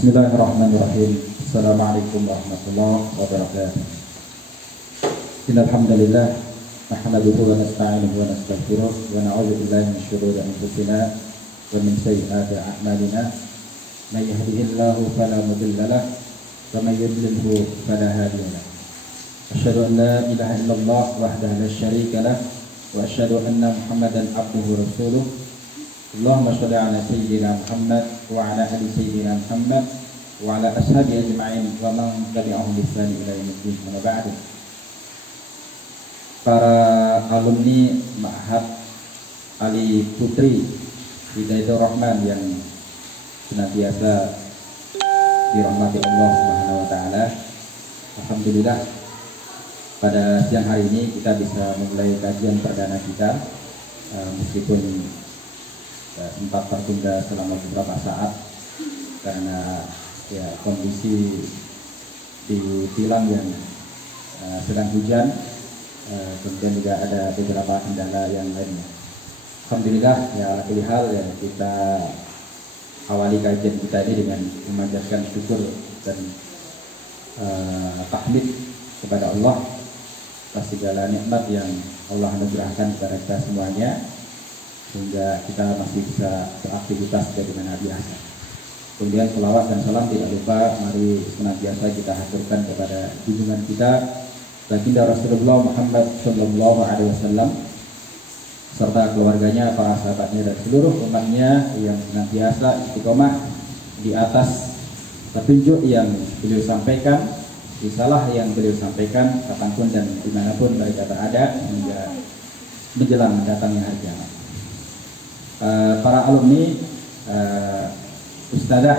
Bismillahirrahmanirrahim. Assalamualaikum warahmatullahi wabarakatuh. Innal hamdalillah nahmaduhu wa nasta'inuhu wa nastaghfiruh wa na'udzu billahi min shururi anfusina wa min sayyiati a'malina. May yahdihillahu fala mudilla lahu wa may yudlilhu fala hadiya lahu. Asyhadu an la ilaha illallah wahdahu la syarika lahu wa asyhadu anna Muhammadan abduhu wa rasuluh. Allahumma sholli ala sayyidina Muhammad wa ala ali sayyidina Muhammad wa ala ashabi ajma'in wa man tabi'ahum bi ihsan ila yaumil din. Amma ba'du. Para alumni Ma'had Ali Putri Hidayatul Rahman yang senantiasa dirahmati Allah Subhanahu wa taala. Alhamdulillah pada siang hari ini kita bisa memulai kajian perdana kita meskipun sempat tertunda selama beberapa saat karena ya kondisi di Tilang yang sedang hujan, kemudian juga ada beberapa kendala yang lainnya. Alhamdulillah ya hal ya kita awali kajian kita ini dengan memanjatkan syukur dan tahmid kepada Allah atas segala nikmat yang Allah anugerahkan kepada kita semuanya, sehingga kita masih bisa beraktivitas sebagaimana biasa. Kemudian selawat dan salam tidak lupa mari senantiasa kita haturkan kepada junjungan kita baginda Rasulullah Muhammad Sallallahu Alaihi Wasallam serta keluarganya, para sahabatnya dan seluruh umatnya yang senantiasa istiqomah di atas petunjuk yang beliau sampaikan, risalah yang beliau sampaikan kapanpun dan dimanapun mereka berada hingga menjelang datangnya hari kiamat. Para alumni, ustadzah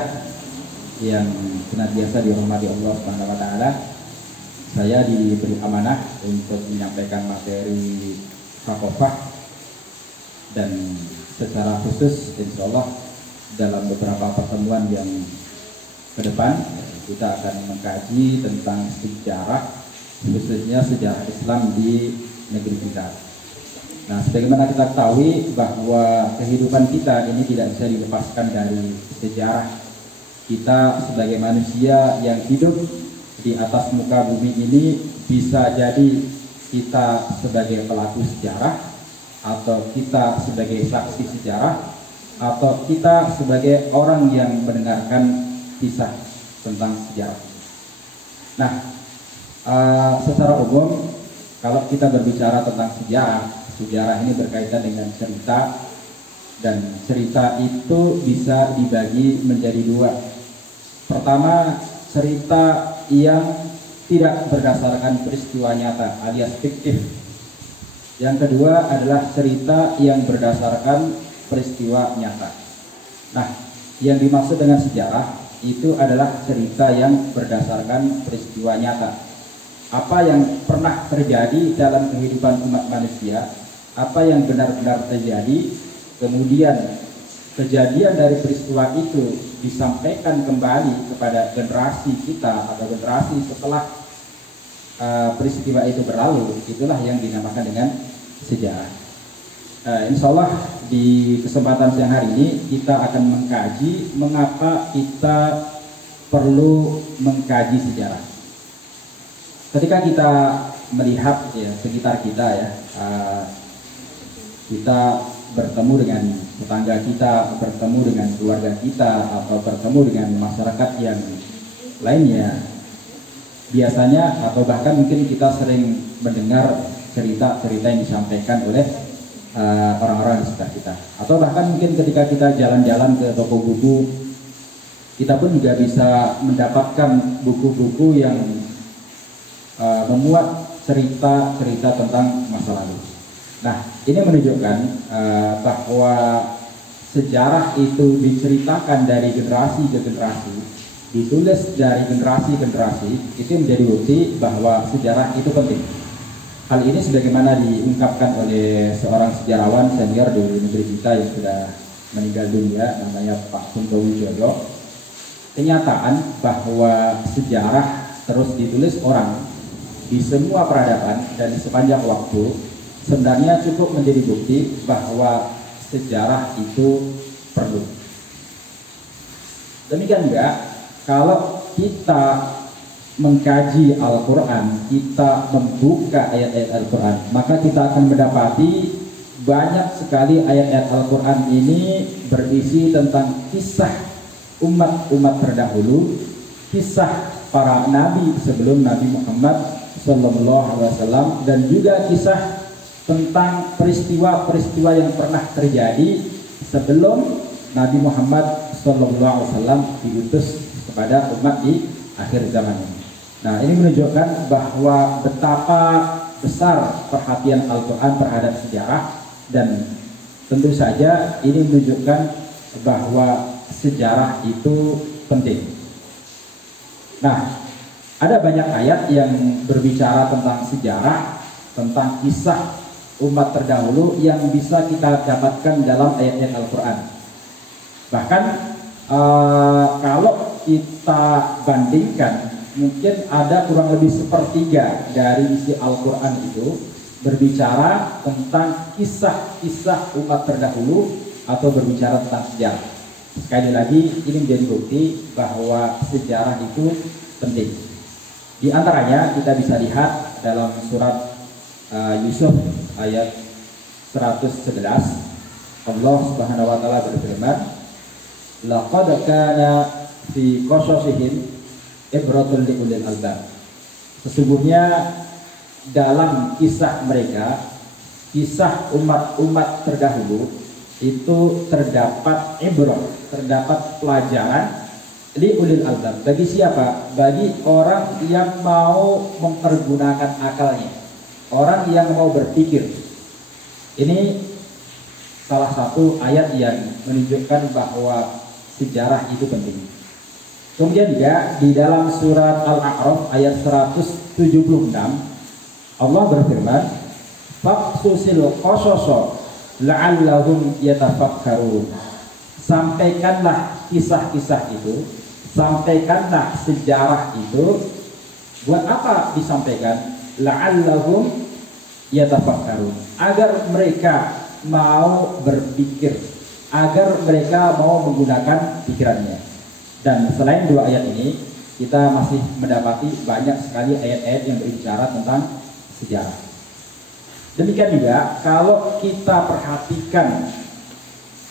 yang senantiasa dirahmati Allah Subhanahu wa taala, saya diberi amanah untuk menyampaikan materi Thaqafah dan secara khusus insya Allah dalam beberapa pertemuan yang ke depan kita akan mengkaji tentang sejarah, khususnya sejarah Islam di negeri kita. Nah, sebagaimana kita ketahui bahwa kehidupan kita ini tidak bisa dilepaskan dari sejarah. Kita sebagai manusia yang hidup di atas muka bumi ini bisa jadi kita sebagai pelaku sejarah, atau kita sebagai saksi sejarah, atau kita sebagai orang yang mendengarkan kisah tentang sejarah. Nah, secara umum kalau kita berbicara tentang sejarah ini berkaitan dengan cerita, dan cerita itu bisa dibagi menjadi dua. Pertama, cerita yang tidak berdasarkan peristiwa nyata alias fiktif. Yang kedua adalah cerita yang berdasarkan peristiwa nyata. Nah, yang dimaksud dengan sejarah itu adalah cerita yang berdasarkan peristiwa nyata. Apa yang pernah terjadi dalam kehidupan umat manusia, apa yang benar-benar terjadi, kemudian kejadian dari peristiwa itu disampaikan kembali kepada generasi kita atau generasi setelah peristiwa itu berlalu, itulah yang dinamakan dengan sejarah. Insya Allah di kesempatan siang hari ini kita akan mengkaji mengapa kita perlu mengkaji sejarah. Ketika kita melihat ya sekitar kita ya, kita bertemu dengan tetangga kita, bertemu dengan keluarga kita, atau bertemu dengan masyarakat yang lainnya, biasanya atau bahkan mungkin kita sering mendengar cerita-cerita yang disampaikan oleh orang-orang di sekitar kita, atau bahkan mungkin ketika kita jalan-jalan ke toko buku, kita pun juga bisa mendapatkan buku-buku yang memuat cerita-cerita tentang masa lalu. Nah, ini menunjukkan bahwa sejarah itu diceritakan dari generasi ke generasi, ditulis dari generasi ke generasi, itu menjadi bukti bahwa sejarah itu penting. Hal ini sebagaimana diungkapkan oleh seorang sejarawan senior di negeri kita yang sudah meninggal dunia, namanya Pak Kunto Wijoyo. Kenyataan bahwa sejarah terus ditulis orang di semua peradaban dan di sepanjang waktu sebenarnya cukup menjadi bukti bahwa sejarah itu perlu. Demikian juga kalau kita mengkaji Al-Quran, kita membuka ayat-ayat Al-Quran, maka kita akan mendapati banyak sekali ayat-ayat Al-Quran ini berisi tentang kisah umat-umat terdahulu, kisah para nabi sebelum Nabi Muhammad SAW, dan juga kisah tentang peristiwa-peristiwa yang pernah terjadi sebelum Nabi Muhammad SAW diutus kepada umat di akhir zaman ini. Nah, ini menunjukkan bahwa betapa besar perhatian Al-Quran terhadap sejarah, dan tentu saja ini menunjukkan bahwa sejarah itu penting. Nah, ada banyak ayat yang berbicara tentang sejarah, tentang kisah umat terdahulu yang bisa kita dapatkan dalam ayat-ayat Al-Quran. Bahkan kalau kita bandingkan, mungkin ada kurang lebih sepertiga dari isi Al-Quran itu berbicara tentang kisah-kisah umat terdahulu atau berbicara tentang sejarah. Sekali lagi, ini menjadi bukti bahwa sejarah itu penting. Di antaranya kita bisa lihat dalam surat Yusuf ayat 111, Allah Subhanahu wa taala berfirman, laqad kana fi qasasihim ibratun li ulil albab. Sesungguhnya dalam kisah mereka, kisah umat-umat terdahulu itu terdapat ibrah, terdapat pelajaran li ulil albab. Bagi siapa? Bagi orang yang mau mempergunakan akalnya, orang yang mau berpikir. Ini salah satu ayat yang menunjukkan bahwa sejarah itu penting. Kemudian juga di dalam surat Al-A'raf ayat 176, Allah berfirman, faqsusil qasasa la'allahum yatafakkarun. Sampaikanlah kisah-kisah itu, sampaikanlah sejarah itu. Buat apa disampaikan? La'allahum yatafakkarun, agar mereka mau berpikir, agar mereka mau menggunakan pikirannya. Dan selain dua ayat ini, kita masih mendapati banyak sekali ayat-ayat yang berbicara tentang sejarah. Demikian juga kalau kita perhatikan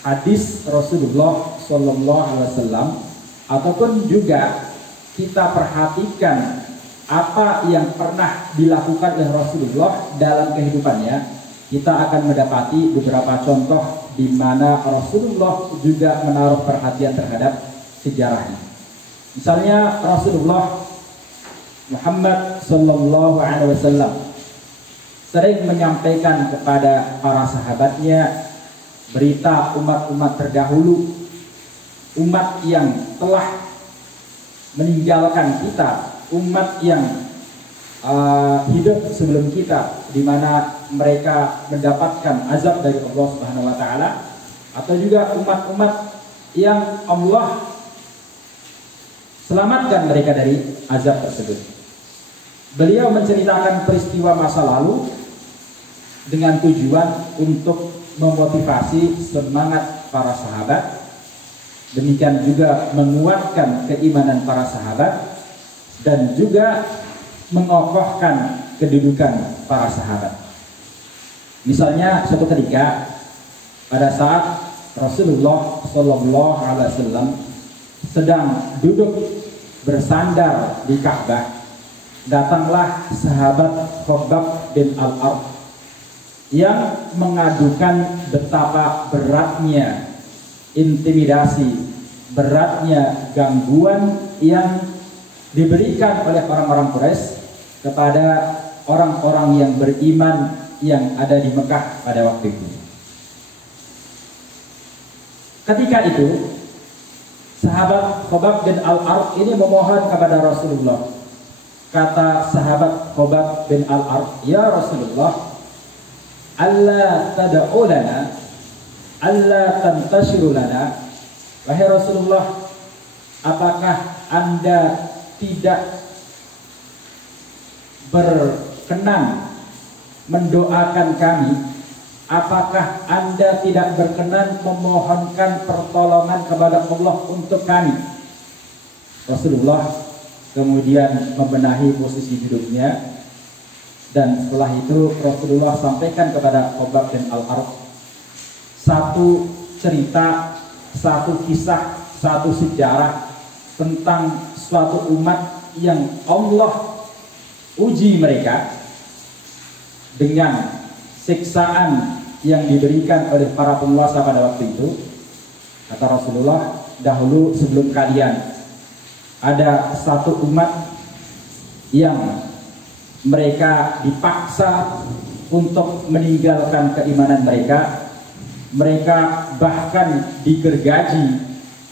hadis Rasulullah SAW, ataupun juga kita perhatikan apa yang pernah dilakukan oleh Rasulullah dalam kehidupannya, kita akan mendapati beberapa contoh di mana Rasulullah juga menaruh perhatian terhadap sejarahnya. Misalnya Rasulullah Muhammad SAW sering menyampaikan kepada para sahabatnya berita umat-umat terdahulu, umat yang telah meninggalkan kita, umat yang hidup sebelum kita, di mana mereka mendapatkan azab dari Allah Subhanahu wa taala, atau juga umat-umat yang Allah selamatkan mereka dari azab tersebut. Beliau menceritakan peristiwa masa lalu dengan tujuan untuk memotivasi semangat para sahabat, demikian juga menguatkan keimanan para sahabat, dan juga mengokohkan kedudukan para sahabat. Misalnya suatu ketika pada saat Rasulullah SAW sedang duduk bersandar di Ka'bah, datanglah sahabat Khabbab bin Al-Arq yang mengadukan betapa beratnya intimidasi, beratnya gangguan yang diberikan oleh orang-orang Quraisy kepada orang-orang yang beriman yang ada di Mekah pada waktu itu. Ketika itu, sahabat Khabbab bin Al-Arq ini memohon kepada Rasulullah. Kata sahabat Khabbab bin Al-Arq, ya Rasulullah, alla tad'u lana, alla tantashiru lana. Wahai Rasulullah, apakah Anda tidak berkenan mendoakan kami? Apakah Anda tidak berkenan memohonkan pertolongan kepada Allah untuk kami? Rasulullah kemudian membenahi posisi duduknya, dan setelah itu Rasulullah sampaikan kepada Khabbab bin Al-Arat satu cerita, satu kisah, satu sejarah tentang suatu umat yang Allah uji mereka dengan siksaan yang diberikan oleh para penguasa pada waktu itu. Kata Rasulullah, dahulu sebelum kalian ada satu umat yang mereka dipaksa untuk meninggalkan keimanan mereka. Mereka bahkan digergaji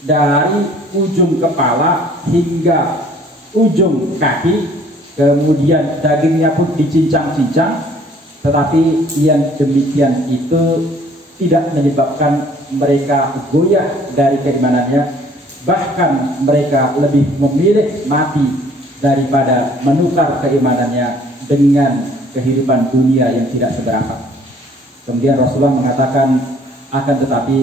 dari ujung kepala hingga ujung kaki, kemudian dagingnya pun dicincang-cincang. Tetapi yang demikian itu tidak menyebabkan mereka goyah dari keimanannya. Bahkan mereka lebih memilih mati daripada menukar keimanannya dengan kehidupan dunia yang tidak seberapa. Kemudian Rasulullah mengatakan, akan tetapi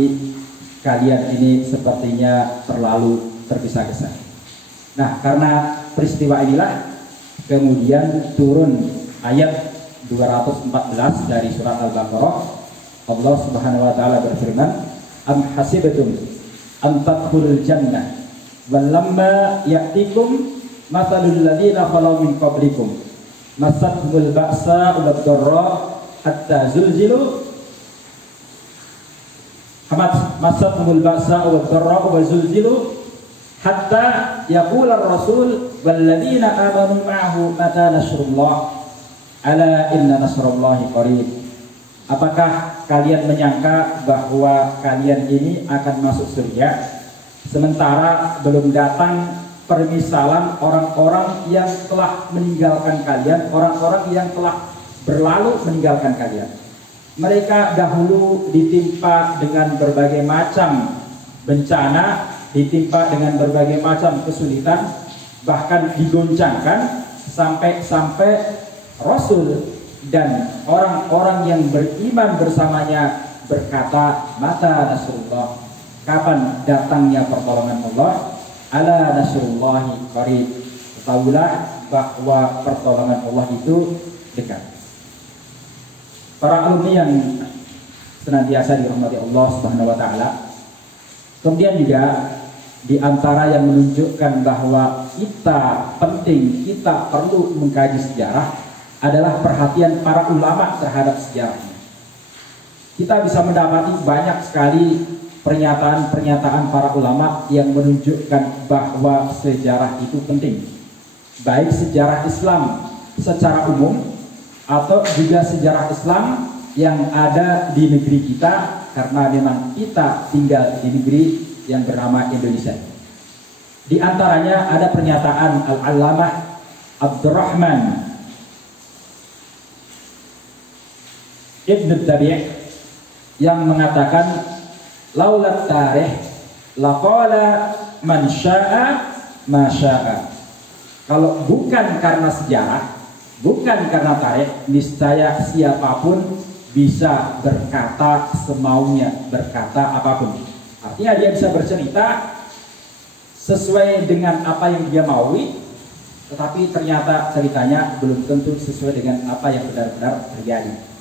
kalian ini sepertinya terlalu tergesa-gesa. Nah, karena peristiwa inilah kemudian turun ayat 214 dari surat Al-Baqarah. Allah Subhanahu wa taala berfirman, "Am hasibtum an tadkhulul jannah walamma ya'tikum mathalul ladzina khalau min qablikum massatuhumul ba'sa wad dharra hatta zulzilu massatuhumul ba'sa wad dharra wa zulzilu hatta yaqula ar-rasul wal ladzina amanu ma'ahu mata nasrullah ala inna nasrullahi qarib." Apakah kalian menyangka bahwa kalian ini akan masuk surga sementara belum datang permisalan orang-orang yang telah meninggalkan kalian, orang-orang yang telah berlalu meninggalkan kalian? Mereka dahulu ditimpa dengan berbagai macam bencana, ditimpa dengan berbagai macam kesulitan, bahkan digoncangkan sampai-sampai Rasul dan orang-orang yang beriman bersamanya berkata, mata nasrullah, kapan datangnya pertolongan Allah? Ala nasrullahi qarib, ketahuilah bahwa pertolongan Allah itu dekat. Para alumni yang senantiasa dirahmati Allah Subhanahu wa taala, kemudian juga di antara yang menunjukkan bahwa kita penting, kita perlu mengkaji sejarah adalah perhatian para ulama terhadap sejarahnya. Kita bisa mendapati banyak sekali pernyataan-pernyataan para ulama yang menunjukkan bahwa sejarah itu penting, baik sejarah Islam secara umum atau juga sejarah Islam yang ada di negeri kita, karena memang kita tinggal di negeri yang bernama Indonesia. Di antaranya ada pernyataan Al-Allamah Abdurrahman Ibn Tabi' yang mengatakan, laulat tarikh laqala man syaa ma syaa. Kalau bukan karena sejarah, bukan karena tarikh, niscaya siapapun bisa berkata semaunya, berkata apapun. Artinya dia bisa bercerita sesuai dengan apa yang dia maui, tetapi ternyata ceritanya belum tentu sesuai dengan apa yang benar-benar terjadi.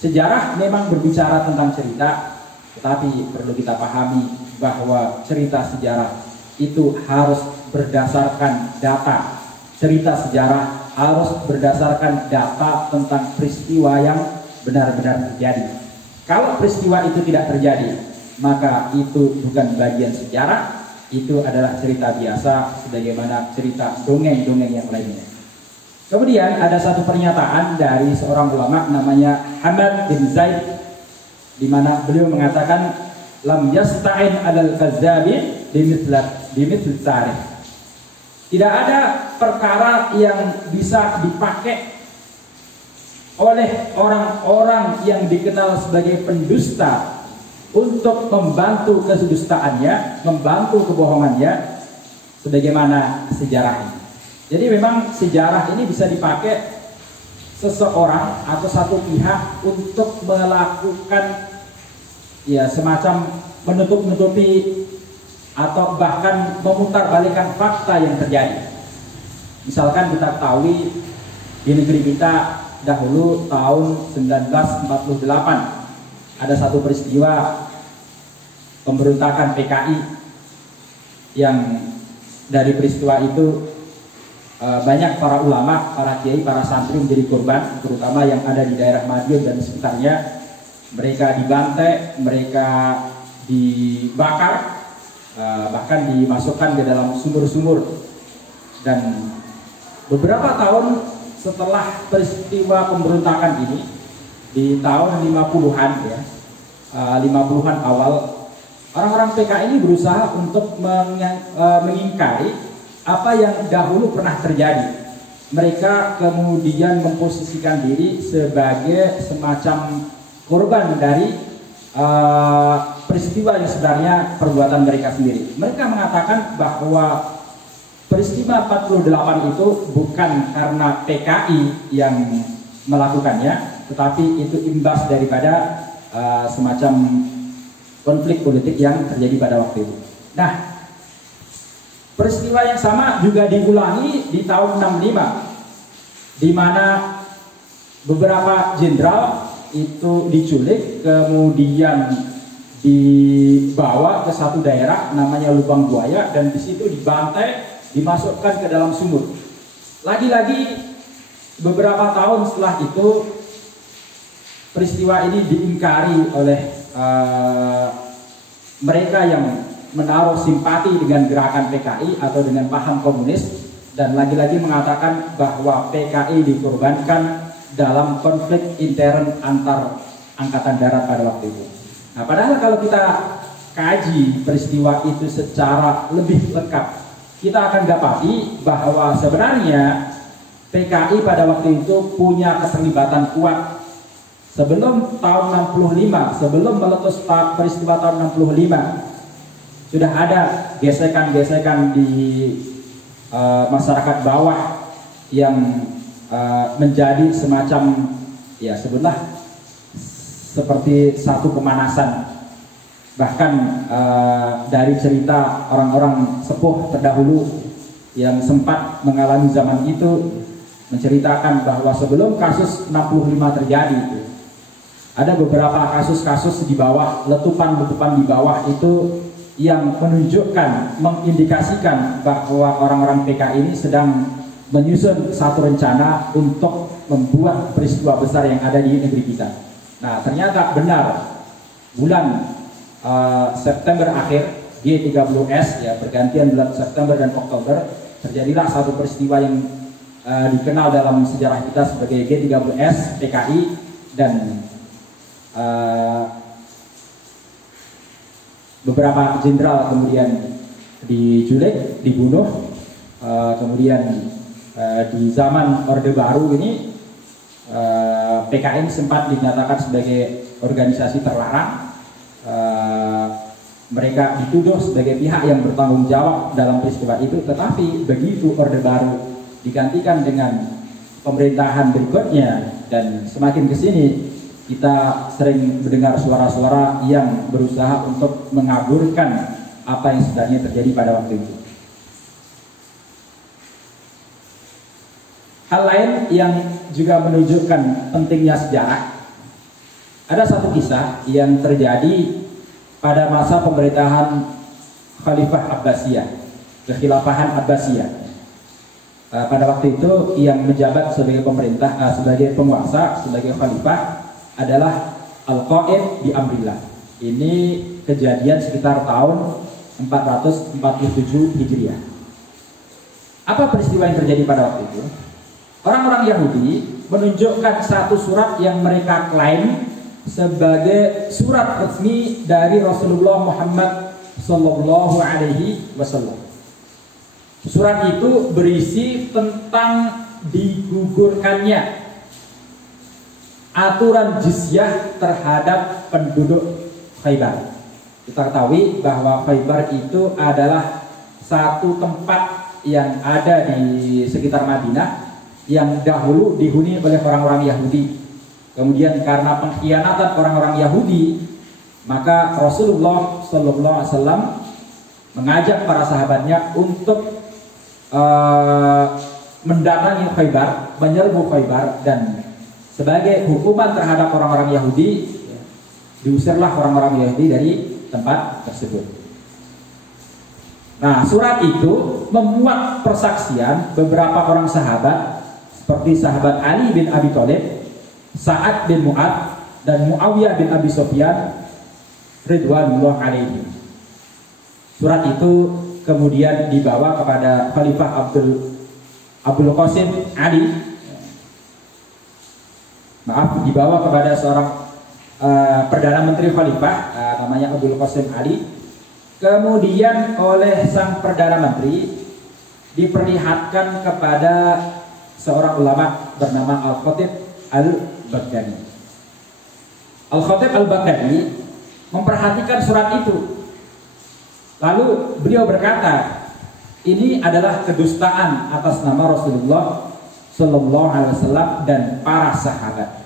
Sejarah memang berbicara tentang cerita, tetapi perlu kita pahami bahwa cerita sejarah itu harus berdasarkan data. Cerita sejarah harus berdasarkan data tentang peristiwa yang benar-benar terjadi. Kalau peristiwa itu tidak terjadi, maka itu bukan bagian sejarah, itu adalah cerita biasa sebagaimana cerita dongeng-dongeng yang lainnya. Kemudian ada satu pernyataan dari seorang ulama namanya Hamad bin Zaid, di mana beliau mengatakan, lam yasta'in 'alal kazzabi bimithli tarikh. Tidak ada perkara yang bisa dipakai oleh orang-orang yang dikenal sebagai pendusta untuk membantu kedustaannya, membantu kebohongannya, sebagaimana sejarah ini. Jadi memang sejarah ini bisa dipakai seseorang atau satu pihak untuk melakukan ya semacam menutup-nutupi atau bahkan memutarbalikkan fakta yang terjadi. Misalkan kita ketahui di negeri kita dahulu tahun 1948 ada satu peristiwa pemberontakan PKI yang dari peristiwa itu banyak para ulama, para kiai, para santri menjadi korban, terutama yang ada di daerah Madiun dan sekitarnya. Mereka dibantai, mereka dibakar, bahkan dimasukkan ke dalam sumur-sumur. Dan beberapa tahun setelah peristiwa pemberontakan ini, di tahun 50-an ya, 50-an awal, orang-orang PKI ini berusaha untuk mengingkari apa yang dahulu pernah terjadi. Mereka kemudian memposisikan diri sebagai semacam korban dari peristiwa yang sebenarnya perbuatan mereka sendiri. Mereka mengatakan bahwa peristiwa 48 itu bukan karena PKI yang melakukannya, tetapi itu imbas daripada semacam konflik politik yang terjadi pada waktu itu. Nah, peristiwa yang sama juga diulangi di tahun 65, di mana beberapa jenderal itu diculik, kemudian dibawa ke satu daerah namanya Lubang Buaya, dan di situ dibantai, dimasukkan ke dalam sumur. Lagi-lagi beberapa tahun setelah itu peristiwa ini diingkari oleh mereka yang menaruh simpati dengan gerakan PKI atau dengan paham komunis, dan lagi-lagi mengatakan bahwa PKI dikorbankan dalam konflik intern antar angkatan darat pada waktu itu. Nah, padahal kalau kita kaji peristiwa itu secara lebih lengkap, kita akan dapati bahwa sebenarnya PKI pada waktu itu punya keterlibatan kuat. Sebelum tahun 65, sebelum meletus peristiwa tahun 65, sudah ada gesekan-gesekan di masyarakat bawah yang menjadi semacam, ya sebutlah seperti satu pemanasan. Bahkan dari cerita orang-orang sepuh terdahulu yang sempat mengalami zaman itu menceritakan bahwa sebelum kasus 65 terjadi, ada beberapa kasus-kasus di bawah, letupan-letupan di bawah itu yang menunjukkan, mengindikasikan bahwa orang-orang PKI ini sedang menyusun satu rencana untuk membuat peristiwa besar yang ada di negeri kita. Nah, ternyata benar, bulan September akhir, G30S, ya, pergantian bulan September dan Oktober, terjadilah satu peristiwa yang dikenal dalam sejarah kita sebagai G30S PKI, dan beberapa jenderal kemudian diculik, dibunuh, kemudian di zaman Orde Baru ini PKI sempat dinyatakan sebagai organisasi terlarang. Mereka dituduh sebagai pihak yang bertanggung jawab dalam peristiwa itu, tetapi begitu Orde Baru digantikan dengan pemerintahan berikutnya, dan semakin kesini kita sering mendengar suara-suara yang berusaha untuk mengaburkan apa yang sebenarnya terjadi pada waktu itu. Hal lain yang juga menunjukkan pentingnya sejarah, ada satu kisah yang terjadi pada masa pemerintahan Khalifah Abbasiyah, kekhilafahan Abbasiyah. Pada waktu itu yang menjabat sebagai pemerintah, sebagai penguasa, sebagai khalifah adalah Al-Qaid bi Amrillah. Ini kejadian sekitar tahun 447 Hijriah. Apa peristiwa yang terjadi pada waktu itu? Orang-orang Yahudi menunjukkan satu surat yang mereka klaim sebagai surat resmi dari Rasulullah Muhammad Sallallahu Alaihi Wasallam. Surat itu berisi tentang digugurkannya aturan jizyah terhadap penduduk Khaybar. Kita ketahui bahwa Khaybar itu adalah satu tempat yang ada di sekitar Madinah yang dahulu dihuni oleh orang-orang Yahudi. Kemudian karena pengkhianatan orang-orang Yahudi, maka Rasulullah Sallallahu Alaihi Wasallam mengajak para sahabatnya untuk mendatangi Khaybar, menyerbu Khaybar, dan sebagai hukuman terhadap orang-orang Yahudi, diusirlah orang-orang Yahudi dari tempat tersebut. Nah, surat itu memuat persaksian beberapa orang sahabat seperti sahabat Ali bin Abi Thalib, Sa'ad bin Mu'ad, dan Muawiyah bin Abi Sufyan ridwanullah alaihim. Surat itu kemudian dibawa kepada Khalifah Abdul Qasim Ali, dibawa kepada seorang Perdana Menteri Khalifah namanya Abdul Qasim Ali. Kemudian oleh sang Perdana Menteri diperlihatkan kepada seorang ulama bernama Al-Khatib Al-Baghdadi. Al-Khatib Al-Baghdadi memperhatikan surat itu. Lalu beliau berkata, ini adalah kedustaan atas nama Rasulullah Sallallahu Alaihi Wasallam dan para sahabat.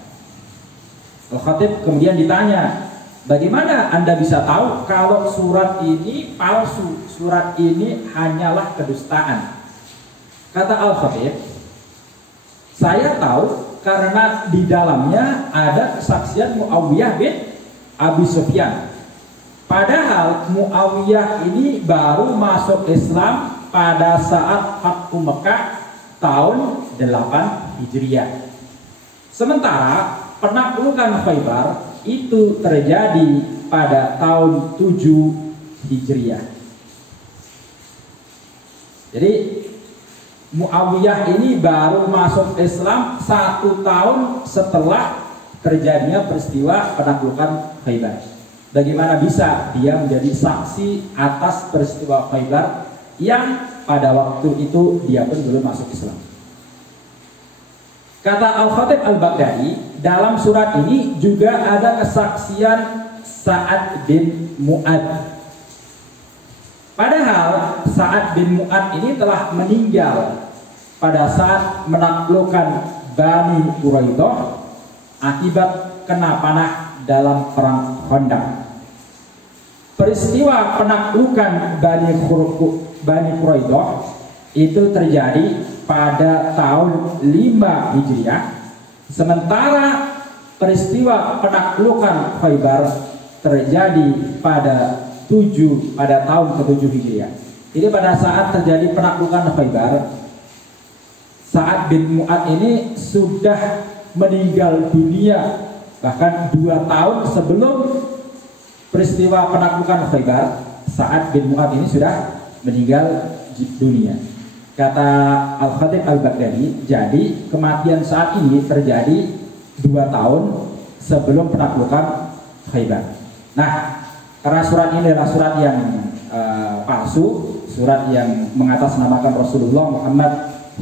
Al-Khatib kemudian ditanya, bagaimana Anda bisa tahu kalau surat ini palsu, surat ini hanyalah kedustaan? Kata Al-Khatib, saya tahu karena di dalamnya ada kesaksian Muawiyah bin Abi Sufyan. Padahal Muawiyah ini baru masuk Islam pada saat Fathu Mekah tahun 8 Hijriah. Sementara penaklukan Khaybar itu terjadi pada tahun 7 Hijriah. Jadi Muawiyah ini baru masuk Islam 1 tahun setelah terjadinya peristiwa penaklukan Khaybar. Bagaimana bisa dia menjadi saksi atas peristiwa Khaybar yang pada waktu itu dia pun belum masuk Islam? Kata Al-Khatib Al-Baghdadi, dalam surat ini juga ada kesaksian Sa'ad bin Mu'ad. Padahal Sa'ad bin Mu'ad ini telah meninggal pada saat menaklukkan Bani Quraidah akibat kena panah dalam perang Khandaq. Peristiwa penaklukan Bani Quraidah itu terjadi pada tahun 5 Hijriah, sementara peristiwa penaklukan Khaybar terjadi pada tahun ke-7 Hijriah. Jadi pada saat terjadi penaklukan Khaybar, Sa'ad bin Mu'ad ini sudah meninggal dunia, bahkan 2 tahun sebelum peristiwa penaklukan Khaybar, Sa'ad bin Mu'ad ini sudah meninggal dunia. Kata Al-Khatib Al-Baghdadi, jadi kematian saat ini terjadi 2 tahun sebelum penaklukan Khaybar. Nah, karena surat ini adalah surat yang palsu, surat yang mengatasnamakan Rasulullah Muhammad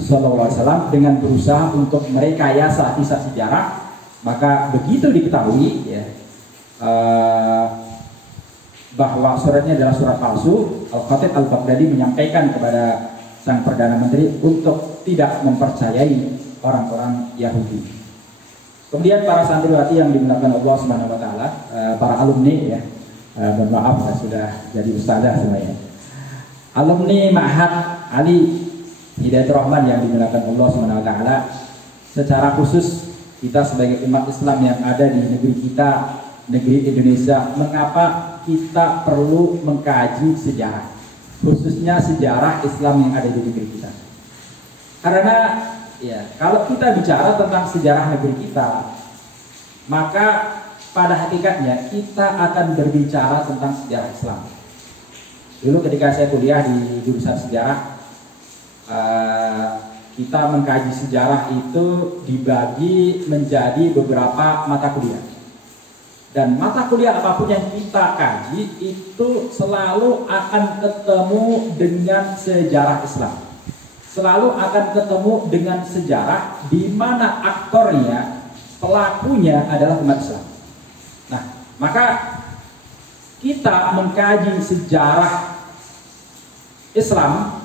SAW dengan berusaha untuk merekayasa kisah sejarah, maka begitu diketahui ya, bahwa suratnya adalah surat palsu, Al-Khatib Al-Baghdadi menyampaikan kepada sang Perdana Menteri untuk tidak mempercayai orang-orang Yahudi. Kemudian para santriwati yang dimuliakan Allah Subhanahu wa taala, para alumni ya, mohon maaf saya sudah jadi ustazah semuanya. Alumni Ma'had Ali Hidayatul Rahman yang dimuliakan Allah Subhanahu wa taala, secara khusus kita sebagai umat Islam yang ada di negeri kita, negeri Indonesia, mengapa kita perlu mengkaji sejarah, khususnya sejarah Islam yang ada di negeri kita? Karena ya, kalau kita bicara tentang sejarah negeri kita, maka pada hakikatnya kita akan berbicara tentang sejarah Islam. Dulu ketika saya kuliah di jurusan sejarah, kita mengkaji sejarah itu dibagi menjadi beberapa mata kuliah. Dan mata kuliah apapun yang kita kaji itu selalu akan ketemu dengan sejarah Islam. Selalu akan ketemu dengan sejarah di mana aktornya, pelakunya adalah umat Islam. Nah, maka kita mengkaji sejarah Islam,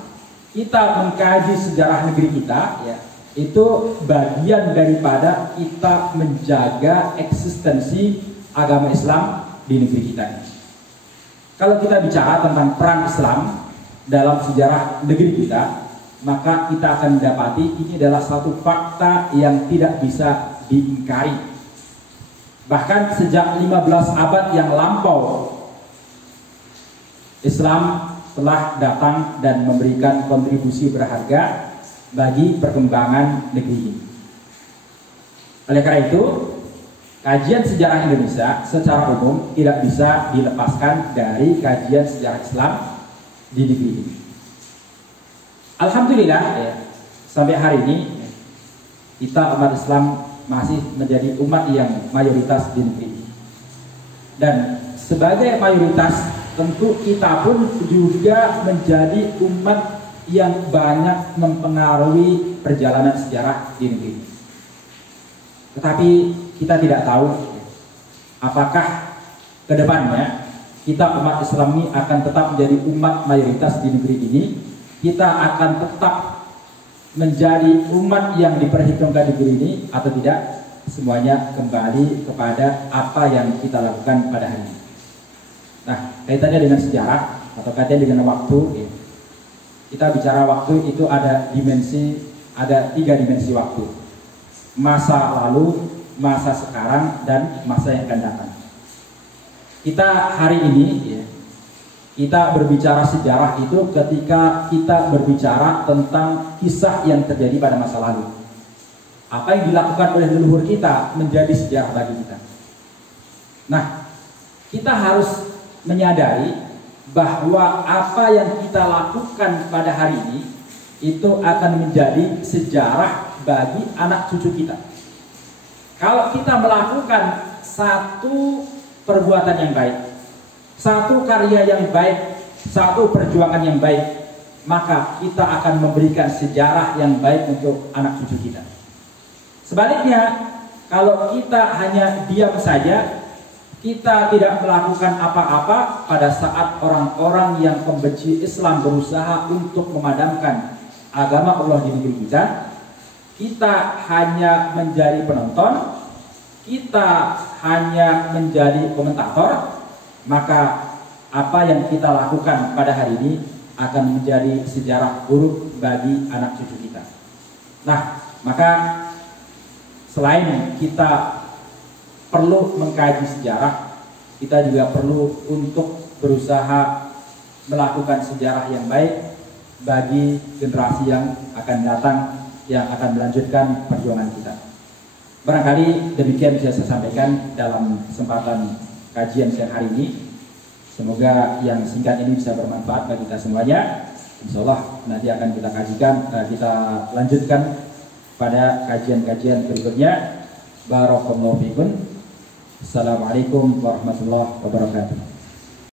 kita mengkaji sejarah negeri kita, ya, itu bagian daripada kita menjaga eksistensi agama Islam di negeri kita. Kalau kita bicara tentang peran Islam dalam sejarah negeri kita, maka kita akan mendapati ini adalah satu fakta yang tidak bisa diingkari. Bahkan sejak 15 abad yang lampau, Islam telah datang dan memberikan kontribusi berharga bagi perkembangan negeri ini. Oleh karena itu, kajian sejarah Indonesia secara umum tidak bisa dilepaskan dari kajian sejarah Islam di negeri ini. Alhamdulillah ya, sampai hari ini kita umat Islam masih menjadi umat yang mayoritas di negeri ini. Dan sebagai mayoritas, tentu kita pun juga menjadi umat yang banyak mempengaruhi perjalanan sejarah di negeri ini. Tetapi kita tidak tahu apakah ke depannya kita umat Islam ini akan tetap menjadi umat mayoritas di negeri ini. Kita akan tetap menjadi umat yang diperhitungkan di negeri ini atau tidak. Semuanya kembali kepada apa yang kita lakukan pada hari ini. Nah, kaitannya dengan sejarah atau kaitannya dengan waktu ya. Kita bicara waktu itu ada 3 dimensi waktu. Masa lalu, masa sekarang, dan masa yang akan datang. Kita hari ini ya, kita berbicara sejarah itu ketika kita berbicara tentang kisah yang terjadi pada masa lalu. Apa yang dilakukan oleh leluhur kita menjadi sejarah bagi kita. Nah, kita harus menyadari bahwa apa yang kita lakukan pada hari ini itu akan menjadi sejarah bagi anak cucu kita. Kalau kita melakukan satu perbuatan yang baik, satu karya yang baik, satu perjuangan yang baik, maka kita akan memberikan sejarah yang baik untuk anak cucu kita. Sebaliknya, kalau kita hanya diam saja, kita tidak melakukan apa-apa pada saat orang-orang yang pembenci Islam berusaha untuk memadamkan agama Allah di negeri kita, kita hanya menjadi penonton, kita hanya menjadi komentator, maka apa yang kita lakukan pada hari ini akan menjadi sejarah buruk bagi anak cucu kita. Nah, maka selain kita perlu mengkaji sejarah, kita juga perlu untuk berusaha melakukan sejarah yang baik bagi generasi yang akan datang, yang akan melanjutkan perjuangan kita. Barangkali demikian bisa saya sampaikan dalam kesempatan kajian siang hari ini. Semoga yang singkat ini bisa bermanfaat bagi kita semuanya. Insya Allah nanti akan kita kajikan, kita lanjutkan pada kajian-kajian berikutnya. Barakallahu fikum. Assalamualaikum warahmatullahi wabarakatuh.